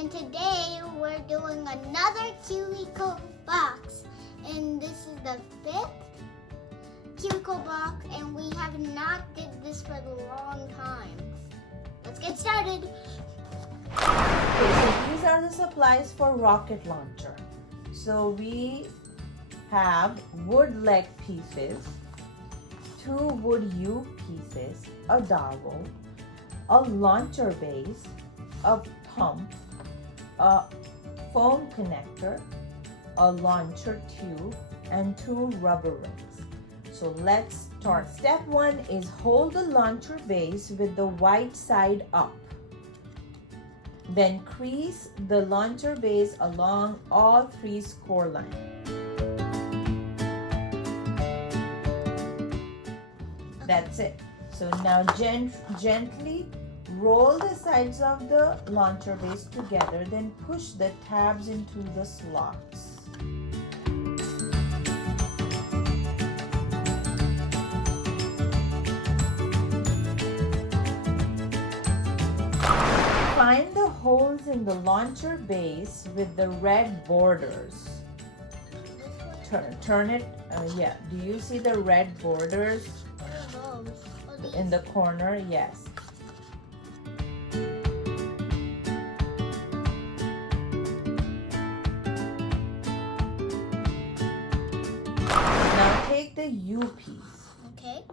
And today we're doing another Kiwico box. And this is the 5th Kiwico box, and we have not did this for a long time. Let's get started. Okay, so these are the supplies for rocket launcher. So we have wood leg pieces, 2 wood U pieces, a dowel, a launcher base, a pump, a foam connector, a launcher tube, and 2 rubber rings. So let's start. Step 1 is hold the launcher base with the white side up. Then crease the launcher base along all 3 score lines. That's it. So now gently roll the sides of the launcher base together, then push the tabs into the slots. Find the holes in the launcher base with the red borders. Turn it, yeah. Do you see the red borders in the corner? Yes. Now take the U piece. Okay.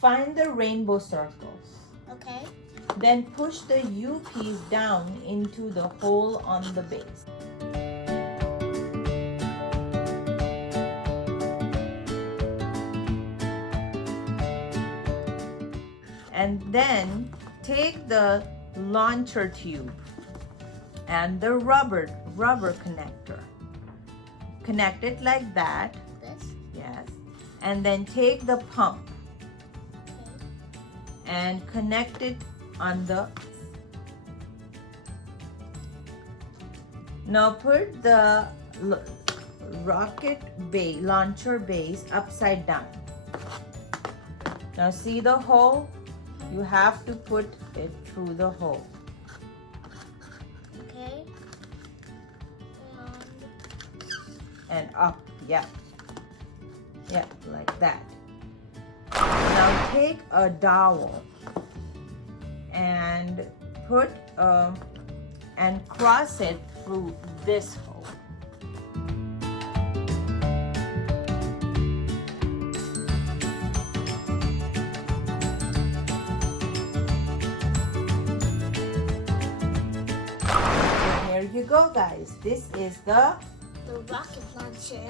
Find the rainbow circles. Okay. Then push the U piece down into the hole on the base. And then take the launcher tube and the rubber connector. Connect it like that. This? Yes. And then take the pump and connect it on the. Now put the launcher base upside down. Now see the hole? You have to put it through the hole. Okay. And up, yeah. Yeah, like that. Now take a dowel and put and cross it through this hole. Here you go, guys. This is the rocket launcher.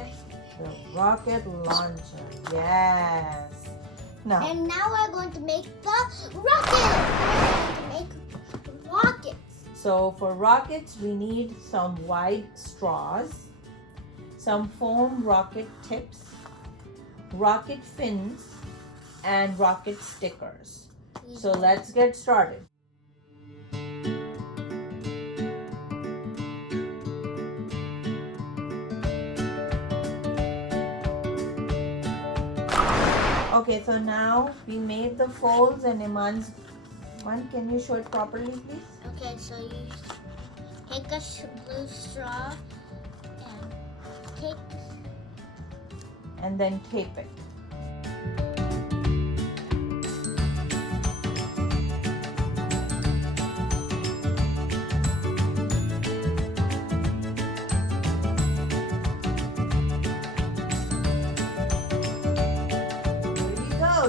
The rocket launcher. Yes. Now. And now we're going to make the rocket. We're going to make rockets. So for rockets, we need some wide straws, some foam rocket tips, rocket fins, and rocket stickers. So let's get started. Okay, so now we made the folds, and Iman's one. Can you show it properly, please? Okay, so you take a blue straw and then tape it.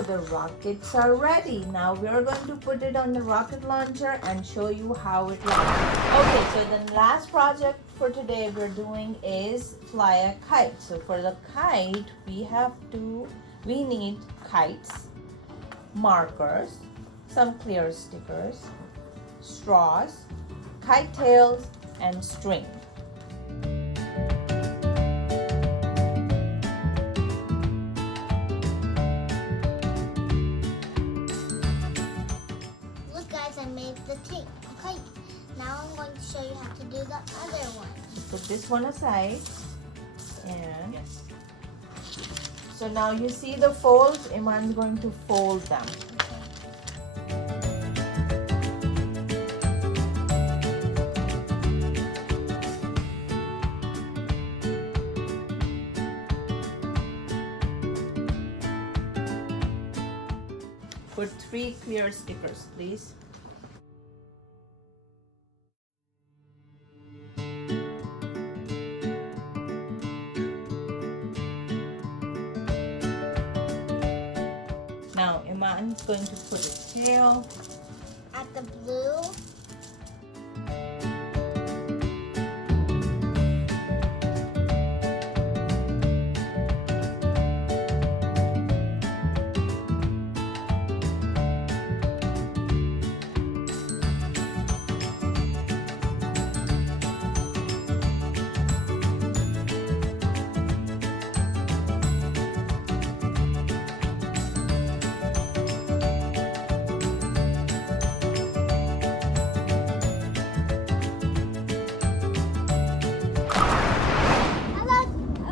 The rockets are ready. Now we are going to put it on the rocket launcher and show you how it launches. Okay, so the last project for today we're doing is fly a kite. So for the kite, we need kites, markers, some clear stickers, straws, kite tails, and string. I made the kite. Now I'm going to show you how to do the other one. Put this one aside. And so now you see the folds. Iman's going to fold them. Put 3 clear stickers, please. Now, Iman's going to put a tail At the blue.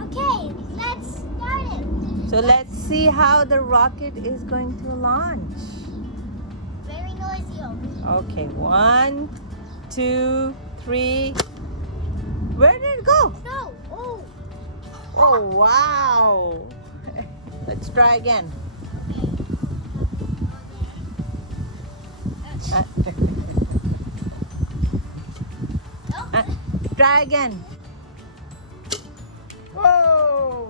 Okay, let's start it. So let's see how the rocket is going to launch. Very noisy over. Okay, 1, 2, 3. Where did it go? No. Oh. Oh, wow. Let's try again. Try again. Whoa.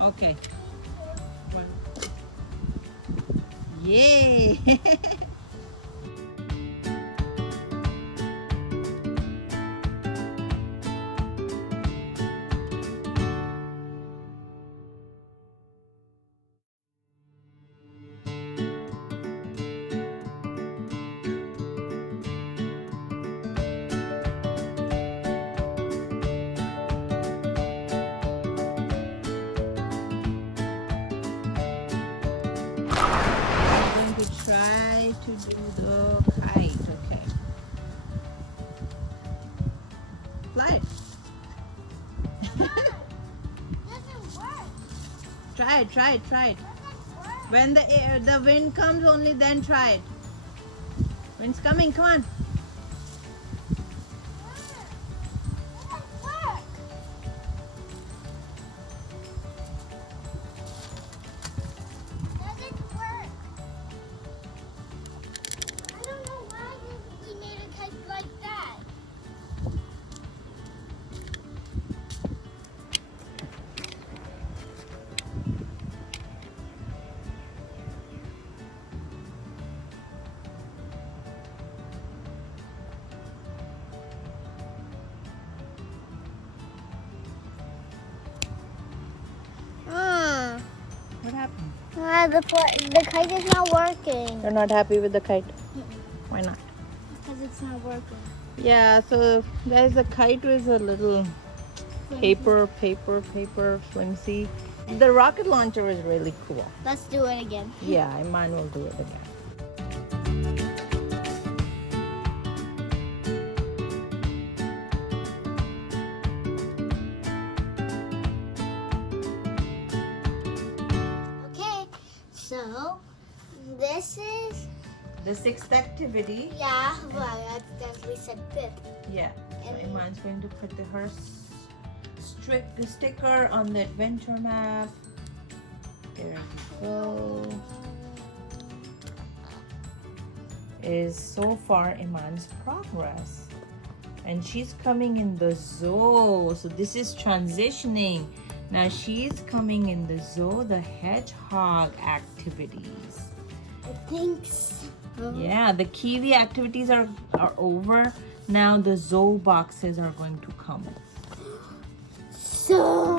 Okay. Yay! Try to do the kite, okay. Fly it. Doesn't work. Try it. Doesn't work. When the wind comes, only then try it. Wind's coming, come on. Doesn't work. Doesn't work. I don't know why we made a kite like that. What happened? The kite is not working. You're not happy with the kite? Why not? Because it's not working. Yeah, so guys, the kite was a little paper, flimsy. The rocket launcher was really cool. Let's do it again. Yeah, Iman will do it again. Okay, so this is, The 6th activity. yeah, well, that's we said fifth. Yeah. So And- Iman's going to put the sticker on the adventure map. There we go. Is so far Iman's progress. And she's coming in the zoo. So this is transitioning. Now she's coming in the zoo, the hedgehog activities. I think so. Yeah, the kiwi activities are over. Now the zoo boxes are going to come. So